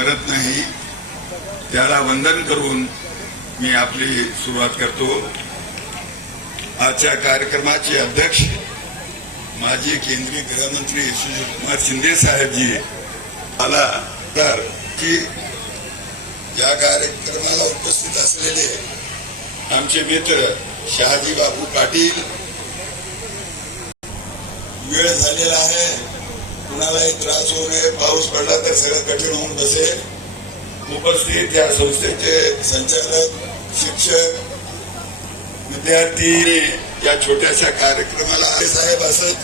मरत नाही, त्याला वंदन करून मी आपली सुरुवात करतो। आजच्या कार्यक्रमाचे अध्यक्ष माजी केंद्रीय गृहमंत्री सुशीलकुमार शिंदे साहेबजी मला तर की या कार्यक्रमाला उपस्थित असलेले आमचे मित्र शहाजी बापू पाटील, वेळ झालेला आहे, कुणालाही त्रास होऊ नये, पाऊस पडला तर सगळं कठीण होऊन बसेल। उपस्थित या संस्थेचे संचालक, शिक्षक, विद्यार्थी या छोट्याशा कार्यक्रमाला साहेब असंच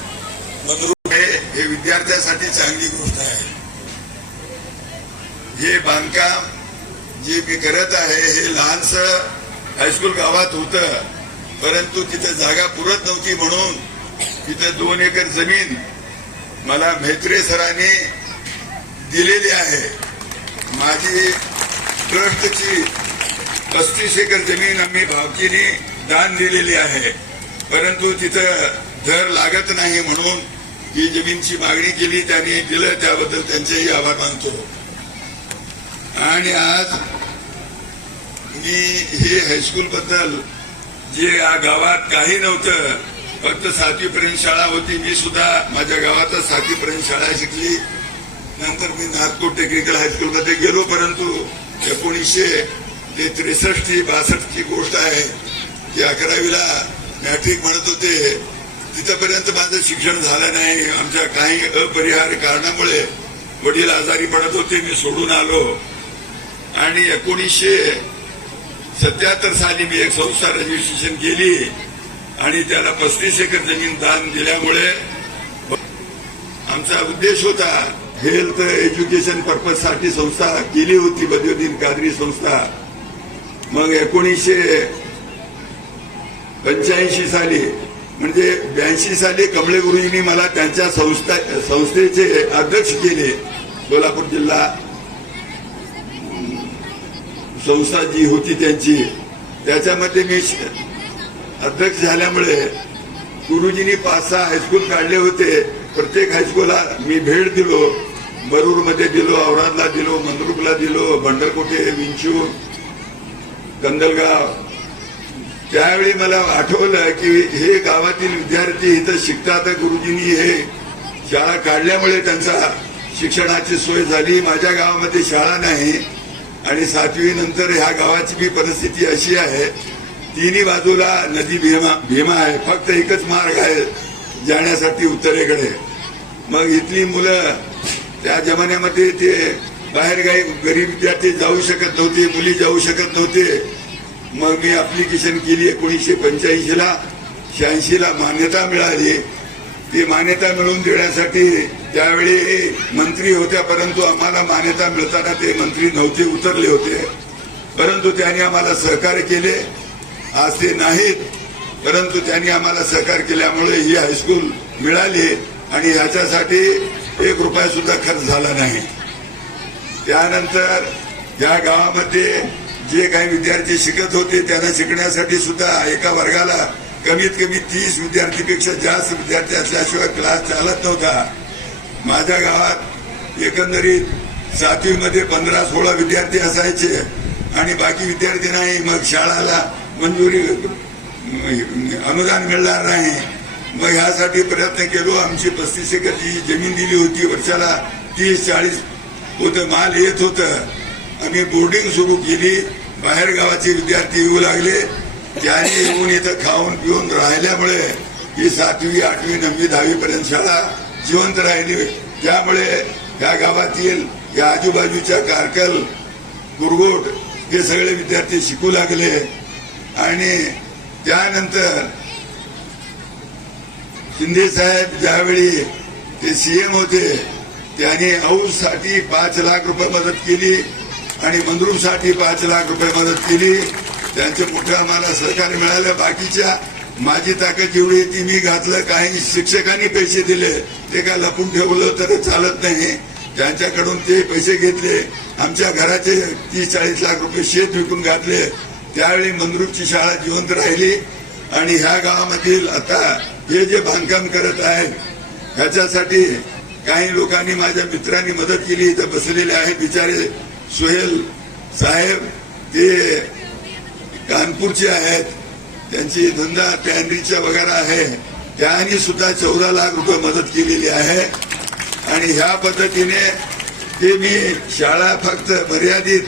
मनरूप हे विद्यार्थ्यांसाठी चांगली गोष्ट आहे। हे बांधकाम जे मी करत आहे हे लहानसं हायस्कूल गावात होतं, परंतु तिथे जागा पुरत नव्हती म्हणून तिथे 2 एकर जमीन मला म्हेत्रे सरांनी दिलेली आहे। माझी ट्रस्टची 35 एकर जमीन आम्ही भावकीने दान दिलेली आहे, परंतु तिथं दर लागत नाही म्हणून ही जमीनची मागणी केली, त्यांनी दिलं, त्याबद्दल त्यांचेही आभार मानतो। आणि आज मी हे हायस्कूल बद्दल जे या गावात काही नव्हतं, फक्त 7वी पर्यंत शाळा होती, मी सुद्धा माझ्या गावातच 7वी पर्यंत शाळा शिकली। नंतर मी नागपूर टेक्निकल हायस्कूलमध्ये गेलो, परंतु 1963-62 ची गोष्ट आहे की 11वीला मॅट्रिक म्हणत होते, तिथपर्यंत माझं शिक्षण झालं नाही। आमच्या काही अपरिहार्य कारणामुळे वडील आजारी पडत होते, मी सोडून आलो आणि 1977 साली मी एक संस्था रजिस्ट्रेशन केली आणि त्याला 35 एकर जमीन दान दिल्यामुळे आमचा उद्देश होता हेल्थ एज्युकेशन पर्पज साठी संस्था केली होती, बदिउद्दीन कादरी संस्था। मग 1985 साली म्हणजे 82 साली कमळे गुरुजींनी मला त्यांच्या संस्थेचे अध्यक्ष केले। सोलापूर जिल्हा संस्था जी होती त्यांची, त्याच्यामध्ये मी अध्यक्ष झाल्यामुळे गुरुजींनी 5-6 हायस्कूल काढले होते। प्रत्येक हायस्कूलला मी भेट दिलो, बरूरमध्ये दिलो, औरादला दिलो, मंद्रुपला दिलो, भंडरकोटे, विंचूर, कंदलगाव। त्यावेळी मला आठवलं की हे गावातील विद्यार्थी इथं शिकतात, गुरुजींनी हे शाळा काढल्यामुळे त्यांचा शिक्षणाची सोय झाली। माझ्या गावामध्ये शाळा नाही आणि 7वी नंतर ह्या गावाची बी परिस्थिती अशी आहे, तिन्ही बाजूला नदी भीमा आहे, फक्त एकच मार्ग आहे जाण्यासाठी उत्तरेकडे। मग इथली मुलं त्या जमान्यामध्ये ते बाहेर काही गरीब विद्यार्थी जाऊ शकत नव्हते, मुली जाऊ शकत नव्हते। मग मी अप्लिकेशन केली 1985ला, 86ला मान्यता मिळाली। ती मान्यता मिळवून देण्यासाठी त्यावेळी मंत्री होत्या, परंतु आम्हाला मान्यता मिळताना ते मंत्री नव्हते, उतरले होते, परंतु त्यांनी आम्हाला सहकार्य केले। आज ते नाहीत, परंतु त्यांनी आम्हाला सहकार्य केल्यामुळे ही हायस्कूल मिळाली आणि याच्यासाठी 1 रुपया सुद्धा खर्च झाला नाही। त्यानंतर या गावामध्ये जे काही विद्यार्थी शिकत होते त्यांना शिकण्यासाठी सुद्धा एका वर्गाला कमीत कमी 30 विद्यार्थीपेक्षा जास्त विद्यार्थी असल्याशिवाय क्लास चालत नव्हता। माझ्या गावात एकंदरीत 7वी मध्ये 15-16 विद्यार्थी असायचे आणि बाकी विद्यार्थी नाही। मग शाळाला मंजुरी अनुदान मिळणार नाही, मग ह्यासाठी प्रयत्न केलो। आमची 35 एकर जी जमीन दिली होती, वर्षाला 30-40 होतं माल येत होतं। आम्ही बोर्डिंग सुरू केली, बाहेर गावाचे विद्यार्थी येऊ लागले, त्याने येऊन इथं खाऊन पिऊन राहिल्यामुळे ही 7वी, 8वी, 9वी, 10वी पर्यंत शाळा जिवंत राहिली। त्यामुळे या गावातील या आजूबाजूच्या कारकल, गुरगोट हे सगळे विद्यार्थी शिकू लागले। आणि त्यानंतर शिंदे साहेब ज्यावेळी ते सीएम होते, त्यांनी औषसाठी 5 लाख रुपये मदत केली आणि मंद्रुपसाठी 5 लाख रुपये मदत केली। त्यांचं मोठं आम्हाला सहकार्य मिळालं। बाकीच्या माझी ताकद जेवढी ती मी घातलं, काही शिक्षकांनी पैसे दिले, ते काय लपून ठेवलं तर चालत नाही, त्यांच्याकडून ते पैसे घेतले। आमच्या घराचे 30-40 लाख रुपये शेत विकून घातले, त्यावेळी मंद्रुपची शाळा जिवंत राहिली। आणि ह्या गावामधील आता हे जे बांधकाम करत आहेत ह्याच्यासाठी काही लोकांनी, माझ्या मित्रांनी मदत केली, इथं बसलेले आहेत बिचारे सोहेल साहेब ते कानपूरचे आहेत, त्यांची धंदा टॅनरीचा वगैरे आहे, त्यांनी सुद्धा 14 लाख रुपये मदत केलेली आहे. आणि ह्या पद्धतीने ते मी शाळा फक्त मर्यादित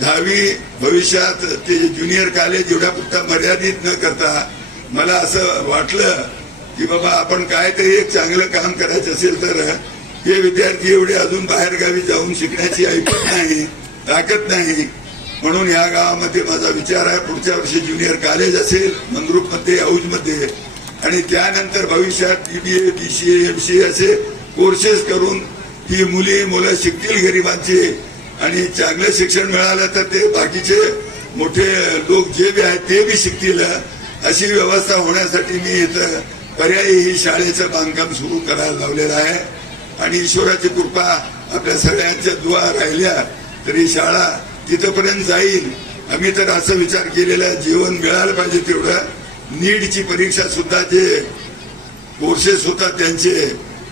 10वी भविष्यात ते ज्युनियर कॉलेज एवढ्या पुरता मर्यादित न करता मला असं वाटलं की बाबा आपण काहीतरी एक चांगलं काम करायचं असेल तर हे विद्यार्थी एवढे अजून बाहेरगावी जाऊन शिकण्याची ऐपत नाही, ताकद नाही. म्हणून ह्या गावामध्ये माझा विचार आहे पुढच्या वर्षी ज्युनियर कॉलेज असेल मंद्रुपमध्ये, औजमध्ये, आणि त्यानंतर भविष्यात BBA, BCA, MCA असे कोर्सेस करून ही मुलं शिकतील गरिबांचे, आणि चांगलं शिक्षण मिळालं तर ते बाकीचे मोठे लोक जे बी आहेत ते बी शिकतील. अशी व्यवस्था होण्यासाठी मी इथं पर्यायी ही शाळेचं बांधकाम सुरू करायला लावलेलं आहे. आणि ईश्वराची कृपा आपल्या सगळ्यांच्या दुआ राहिल्या तरी शाळा तिथपर्यंत जाईल. आम्ही तर असं विचार केलेला जीवन मिळालं पाहिजे तेवढं. नीटची परीक्षा सुद्धा जे कोर्सेस होतात त्यांचे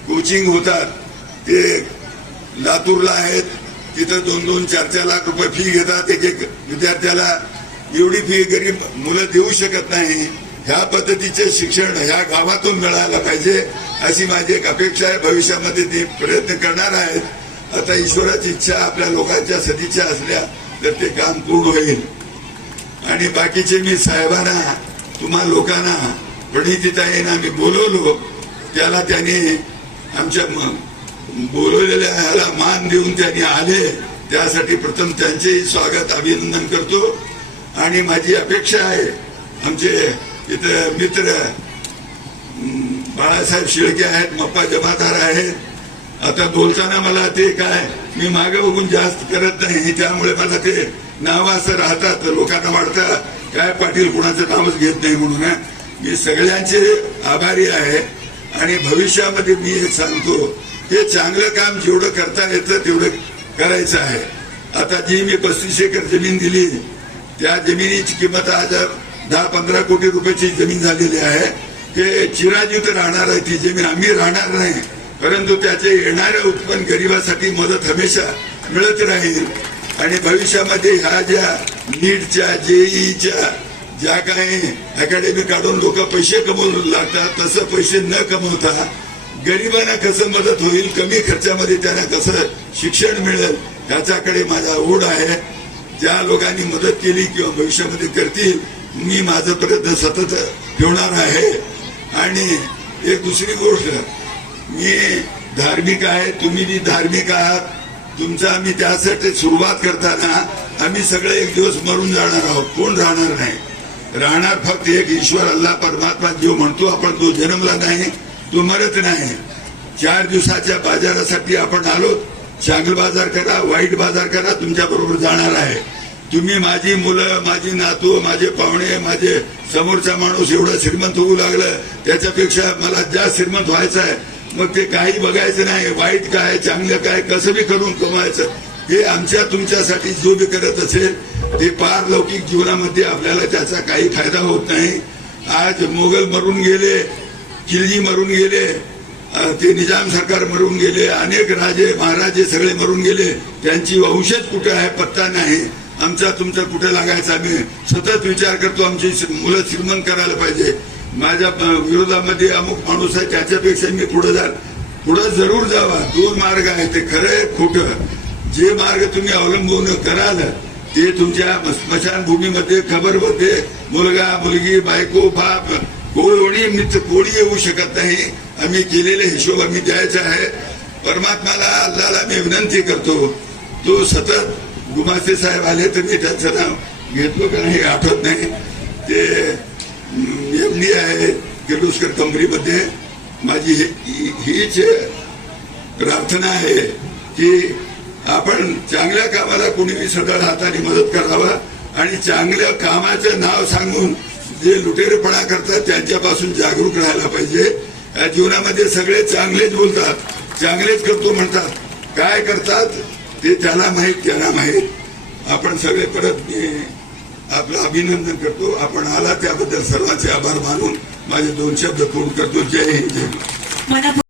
कोचिंग होतात ते लातूरला आहेत, तिथं 2-2, 4-4 लाख रुपये फी घेतात एक विद्यार्थ्याला. एवढी फी गरीब मुलं देऊ शकत नाही. ह्या पद्धतीचे शिक्षण ह्या गावातून मिळायला पाहिजे अशी माझी एक अपेक्षा आहे. भविष्यामध्ये ते प्रयत्न करणार आहेत. आता ईश्वराची इच्छा आपल्या लोकांच्या सदिच्छा असल्या तर ते काम पूर्ण होईल. आणि बाकीचे मी साहेबांना, तुम्हा लोकांना, प्रणितीताईंना मी बोलवलो, त्याला त्यांनी आमच्या बोलवलेल्या ह्याला मान देऊन त्यांनी आले, त्यासाठी प्रथम त्यांचेही स्वागत अभिनंदन करतो. आणि माझी अपेक्षा आहे आमचे इथं मित्र बाळासाहेब शेळके आहेत, मप्पा जमादार आहेत. आता बोलताना मला ते काय मी मागे बघून जास्त करत नाही, त्यामुळे मला ते नाव असं राहतात, लोकांना वाटतं काय पाटील कुणाचं नावच घेत नाही म्हणून. मी सगळ्यांचे आभारी आहे. आणि भविष्यामध्ये मी एक सांगतो, हे चांगलं काम जेवढं करता येतं तेवढं करायचं आहे. आता जी मी 35 एकर जमीन दिली त्या जमिनीची किंमत आज 10-15 कोटी रुपयाची जमीन झालेली आहे. हे चिराजीत राहणार आहे ती जमीन, आम्ही राहणार नाही, परंतु त्याचे येणारे उत्पन्न गरिबासाठी मदत हमेशा मिळत राहील. आणि भविष्यामध्ये ह्या ज्या नीटच्या, जेईच्या ज्या काही अकॅडमी काढून लोक पैसे कमवू लागतात तसं पैसे न कमवता गरिबांना कसं मदत होईल, कमी खर्चामध्ये त्यांना कसं शिक्षण मिळेल याच्याकडे माझा ओढ आहे. ज्या लोकांनी मदत केली किंवा भविष्यामध्ये करतील मी माझा प्रयत्न सतत ठेवणार आहे. आणि एक दुसरी गोष्ट, मी धार्मिक आहे, तुम्ही बी धार्मिक आहात. तुमचा आम्ही त्यासाठी सुरुवात करताना आम्ही सगळे एक दिवस मरून जाणार आहोत, कोण राहणार नाही. राहणार फक्त एक ईश्वर अल्लाह परमात्मा जो म्हणतो आपण, तो जन्मला नाही, तो मरत नाही. 4 दिवसाच्या बाजारासाठी आपण आलो, चांगला बाजार करा, वाईट बाजार करा, तुमच्या बरोबर जाणार आहे. तुम्ही माझी मुलं, माझी नातू, माझे पाहुणे, माझे समोरचा माणूस एवढा श्रीमंत होऊ लागलं, त्याच्यापेक्षा मला जास्त श्रीमंत व्हायचं आहे. मग ते काही बघायचं नाही, वाईट काय चांगलं काय कसं बी करून कमायचं. हे आमच्या तुमच्यासाठी जो बी करत असेल ते पारलौकिक जीवनामध्ये आपल्याला त्याचा काही फायदा होत नाही. आज मोगल मरून गेले, खिलजी मरून गेले, ते निजाम सरकार मरून गेले, अनेक राजे महाराजे सगळे मरून गेले. त्यांची वंशज कुठे आहे पत्ता नाही. आमचा तुमचा कुठे लागायचा आम्ही सतत विचार करतो. आमची मुलं श्रीमंत करायला पाहिजे. माझ्या विरोधामध्ये अमुक माणूस आहे, त्याच्यापेक्षा मी पुढे जरूर जावा. 2 मार्ग आहे, ते खरं खोटं. जे मार्ग तुम्ही अवलंबून कराल ते तुमच्या स्मशानभूमीमध्ये खबरमध्ये मुलगा, मुलगी, बायको, बाप, कोणी मित्र कोणी येऊ शकत नाही. आम्ही केलेले हिशोब आम्ही द्यायचा आहे. परमात्माला, अल्लाहला मी विनंती करतो, तो सतत गुमास्ते साहेब आले तर मी त्यांचं नाव घेतलो का नाही आठवत नाही, ते एमडी आहे किर्लोस्कर कंपनीमध्ये. माझी हीच प्रार्थना आहे की आपण चांगल्या कामाला कोणी सगळ्या हाताने मदत करावा. आणि चांगल्या कामाचं नाव सांगून जे लुटेरेपणा करतात त्यांच्यापासून जागरूक राहायला पाहिजे. या जीवनामध्ये सगळे चांगलेच बोलतात, चांगलेच करतो म्हणतात, काय करतात ते त्याला माहीत, त्यांना माहीत. आपण सगळे परत मी आपलं अभिनंदन करतो. आपण आला त्याबद्दल सर्वांचे आभार मानून माझे 2 शब्द पूर्ण करतो. जय हिंद, जय.